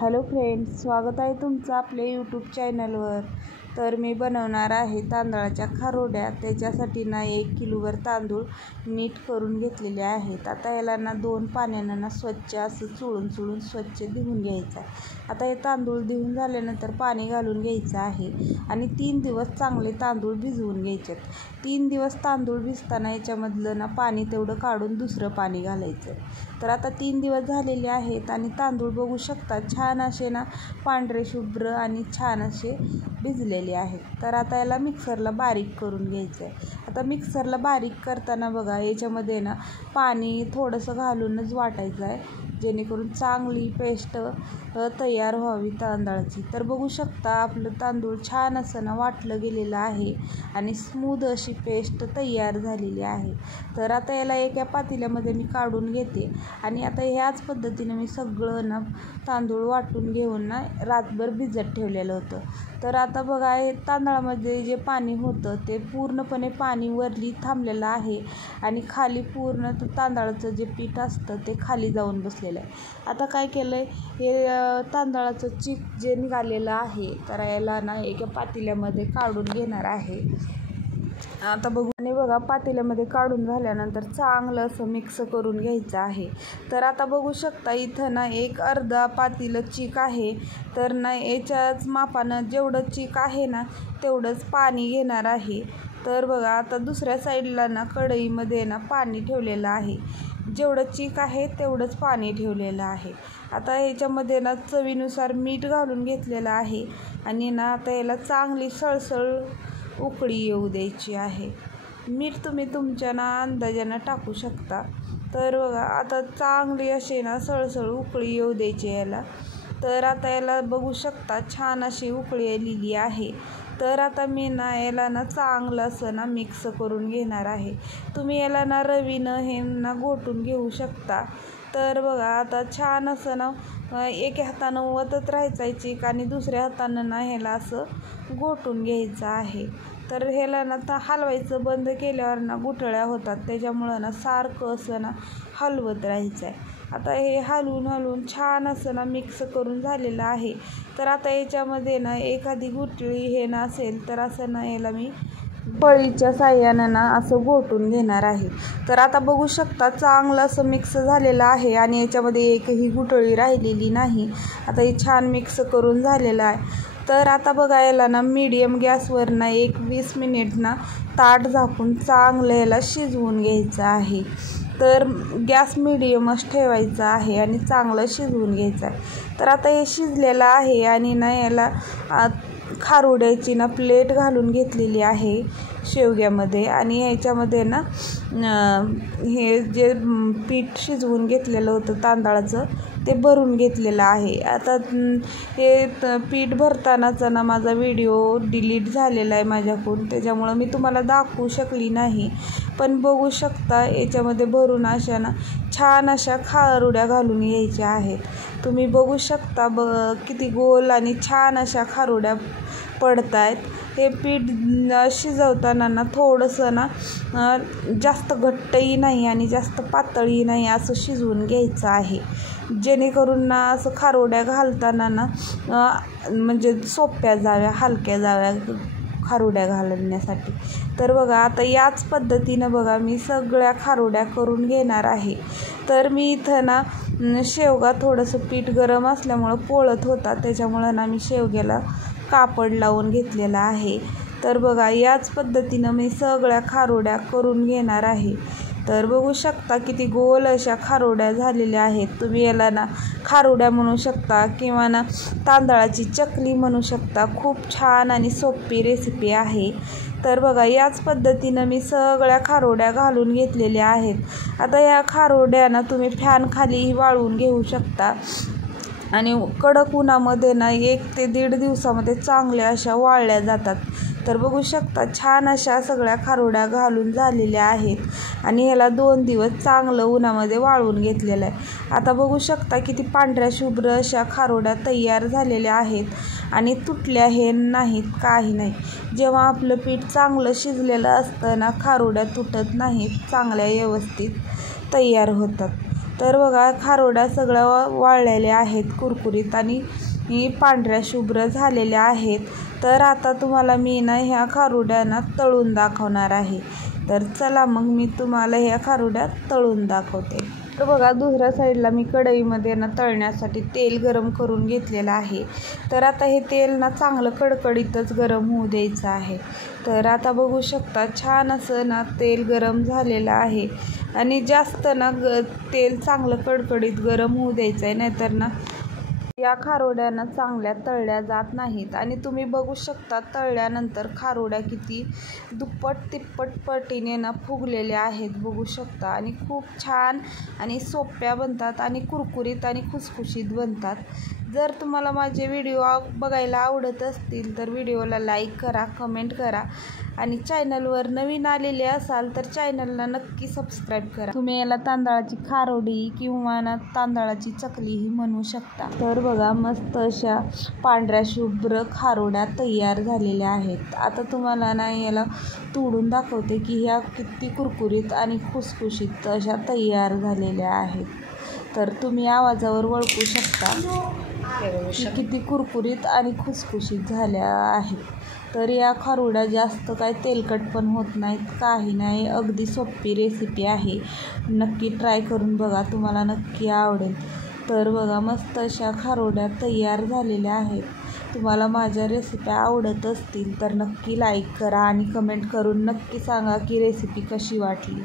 Hello friends, स्वागत आहे तुमचं आपल्या यूट्यूब चॅनलवर। तर मी बनवणार आहे तांदळाच्या खारोड्या। त्याच्यासाठी 1 किलोवर तांदूळ नीट करून घेतलेले आहेत। आता याला 2 पाण्यानं स्वच्छ असं चुळून स्वच्छ धुवून घ्यायचं आहे। आता हे तांदूळ धुवून झाल्यानंतर पाणी घालून घ्यायचं आहे आणि 3 दिवस चांगले तांदूळ भिजवून घ्यायचे। 3 दिवस तांदूळ भिजताना याच्यामधलं पाणी तेवढं काढून दुसरं पाणी घालायचं। तर आता 3 दिवस झालेले आहेत आणि तांदूळ बघू शकता छान असे पांढरे शुभ्र आणि छान असे भिजलेले आहेत। तर आता याला मिक्सरला बारीक करून घ्यायचं आहे। आता मिक्सरला बारीक करताना बघा याच्यामध्ये पाणी थोडंसं घालूनच वाटायचं आहे, जेणेकरून चांगली पेस्ट तयार व्हावी तांदळाची। तर बघू शकता आपलं तांदूळ छान असं वाटलं गेलेलं आहे आणि स्मूथ अशी पेस्ट तयार झालेली आहे। तर आता याला एका पातेल्यामध्ये मी काढून घेते आणि आता ह्याच पद्धतीने मी सगळं तांदूळ वाटून घेऊन रातभर भिजत ठेवलेलं होतं। तर आता बघा हे तांदळामध्ये जे पाणी होतं ते पूर्णपणे पाणी वरली थांबलेलं आहे आणि खाली पूर्ण तांदळाचं जे पीठ असतं ते खाली जाऊन बसलेलं आहे। आता काय केलं आहे, हे तांदळाचं चीक जे निघालेलं आहे तर याला एका पातेल्यामध्ये काढून घेणार आहे। आता बघा पातेल्यामध्ये काढून झाल्यानंतर चांगलं असं मिक्स करून घ्यायचं आहे। तर आता बघू शकता इथं एक अर्धा पातेलं चीक आहे। तर याच्याच मापानं जेवढं चीक आहे तेवढंच पाणी घेणार आहे। तर बघा आता दुसऱ्या साईडला कढईमध्ये पाणी ठेवलेलं आहे। जेवढं चीक आहे तेवढंच पाणी ठेवलेलं आहे। आता ह्याच्यामध्ये चवीनुसार मीठ घालून घेतलेलं आहे आणि आता याला चांगली सळसळ उकळी येऊ द्यायची आहे। मीठ तुम्ही तुमच्या अंदाजानं टाकू शकता। तर बघा आता चांगली अशी सळसळ उकळी येऊ द्यायची याला। तर आता याला बघू शकता छान अशी उकळी आलेली आहे। तर आता मी याला चांगलं असं मिक्स करून घेणार आहे। तुम्ही याला रवीनं हे घोटून घेऊ शकता। तर बघा आता छान असं एका हातानं ओतत राहायचं चीक आणि दुसऱ्या हातानं ह्याला असं घोटून घ्यायचं आहे। तर ह्याला हलवायचं बंद केल्यावर गुठळ्या होतात, त्याच्यामुळं सारखं असं हलवत राहायचं आहे। आता हे हलवून छान असं मिक्स करून झालेलं आहे। तर आता याच्यामध्ये एखादी गुठळी हे असेल तर असं याला मी पळीच्या साह्यानं असं घोटून घेणार आहे। तर आता बघू शकता चांगलं असं मिक्स झालेलं आहे आणि याच्यामध्ये एकही गुठळी राहिलेली नाही। आता हे छान मिक्स करून झालेलं आहे। तर आता बघा याला मीडियम गॅसवर 20 मिनिट ताट झाकून चांगलं याला शिजवून घ्यायचं आहे। तर गॅस मीडियमच ठेवायचा आहे आणि चांगलं शिजवून घ्यायचं आहे। तर आता हे शिजलेलं आहे आणि याला खारोड्याची प्लेट घालून घेतलेली आहे शेवग्यामध्ये आणि ह्याच्यामध्ये हे जे पीठ शिजवून घेतलेलं होतं तांदळाचं ते भरून घेतलेलं आहे। आता हे पीठ भरतानाच माझा व्हिडिओ डिलीट झालेला आहे माझ्याकडून, त्याच्यामुळं मी तुम्हाला दाखवू शकली नाही। पण बघू शकता याच्यामध्ये भरून अशा छान अशा खारोड्या घालून घ्यायच्या आहेत। तुम्ही बघू शकता किती गोल आणि छान अशा खारोड्या पडत आहेत। हे पीठ शिजवताना थोडंसं जास्त घट्टही नाही आणि जास्त पातळही नाही असं शिजवून घ्यायचं आहे, जेणेकरून असं खारोड्या घालताना म्हणजे सोप्या जाव्या, हलक्या जाव्या खारोड्या घालण्यासाठी। तर बघा आता याच पद्धतीनं बघा मी सगळ्या खारोड्या करून घेणार आहे। तर मी इथं शेवगा थोडंसं पीठ गरम असल्यामुळं पोळत होता, त्याच्यामुळं मी शेवग्याला कापड लावून घेतलेला आहे। तर बघा याच पद्धतीनं मी सगळ्या खारोड्या करून घेणार आहे। तर बघू शकता किती गोल अशा खारोड्या झालेल्या आहेत। तुम्ही याला खारोड्या म्हणू शकता किंवा तांदळाची चकली म्हणू शकता। खूप छान आणि सोपी रेसिपी आहे। तर बघा याच पद्धतीनं मी सगळ्या खारोड्या घालून घेतलेल्या आहेत। आता या खारोड्या तुम्ही फॅन खाली वाळवून घेऊ शकता आणि कडक उन्हामध्ये 1 ते 1.5 दिवसामध्ये चांगल्या अशा वाळल्या जातात। तर बघू शकता छान अशा सगळ्या खारोड्या घालून झालेल्या आहेत आणि ह्याला 2 दिवस चांगलं उन्हामध्ये वाळवून घेतलेलं आहे। आता बघू शकता किती पांढऱ्या शुभ्र अशा खारोड्या तयार झालेल्या आहेत आणि तुटल्या हे नाहीत, काही नाही। जेव्हा आपलं पीठ चांगलं शिजलेलं असतं खारोड्या तुटत नाहीत, चांगल्या व्यवस्थित तयार होतात। तर बघा खारोड्या सगळ्या वाळलेल्या आहेत, कुरकुरीत आणि पांढऱ्या शुभ्र झालेल्या आहेत. तर आता तुम्हाला मी ना ह्या खारोड्या तळून दाखवणार आहे. तर चला मग मी तुम्हाला ह्या खारोड्या तळून दाखवते. तर बघा दुसऱ्या साईडला मी कढईमध्ये तळण्यासाठी तेल गरम करून घेतलेलं आहे. तर आता हे तेल चांगलं कडकडीतच गरम होऊ द्यायचं आहे. तर आता बघू शकता छान असं तेल गरम झालेलं आहे आणि जास्त तेल चांगलं कडकडीत गरम होऊ द्यायचं आहे, नाहीतर या खारोड्या चांगल्या तळल्या जात नाहीत. आणि तुम्ही बघू शकता तळल्यानंतर खारोड्या किती दुप्पट तिप्पट पटीने फुगलेल्या आहेत बघू शकता. आणि खूप छान आणि सोप्या बनतात आणि कुरकुरीत आणि खुसखुशीत बनतात. जर तुम्हाला माझे व्हिडिओ बघायला आवडत असतील तर व्हिडिओला लाईक करा, कमेंट करा आणि चॅनलवर नवीन आलेले असाल तर चॅनलला नक्की सबस्क्राईब करा. तुम्ही याला तांदळाची खारोडी किंवा तांदळाची चकलीही म्हणू शकता. तर बघा मस्त अशा पांढऱ्या शुभ्र खारोड्या तयार झालेल्या आहेत. आता तुम्हाला याला तोडून दाखवते की ह्या किती कुरकुरीत आणि खुसखुशीत अशा तयार झालेल्या आहेत. तर तुम्ही आवाजावर ओळखू शकता किती कुरकुरीत आणि खुसखुशीत झाल्या आहेत. तर या खारोड्या जास्त काय तेलकट पण होत नाहीत, काही नाही. अगदी सोपी रेसिपी आहे. नक्की ट्राय करून बघा, तुम्हाला नक्की आवडेल. तर बघा मस्त अशा खारोड्या तयार झालेल्या आहेत. तुम्हाला माझ्या रेसिपी आवडत असतील तर नक्की लाईक करा आणि कमेंट करून नक्की सांगा की रेसिपी कशी वाटली.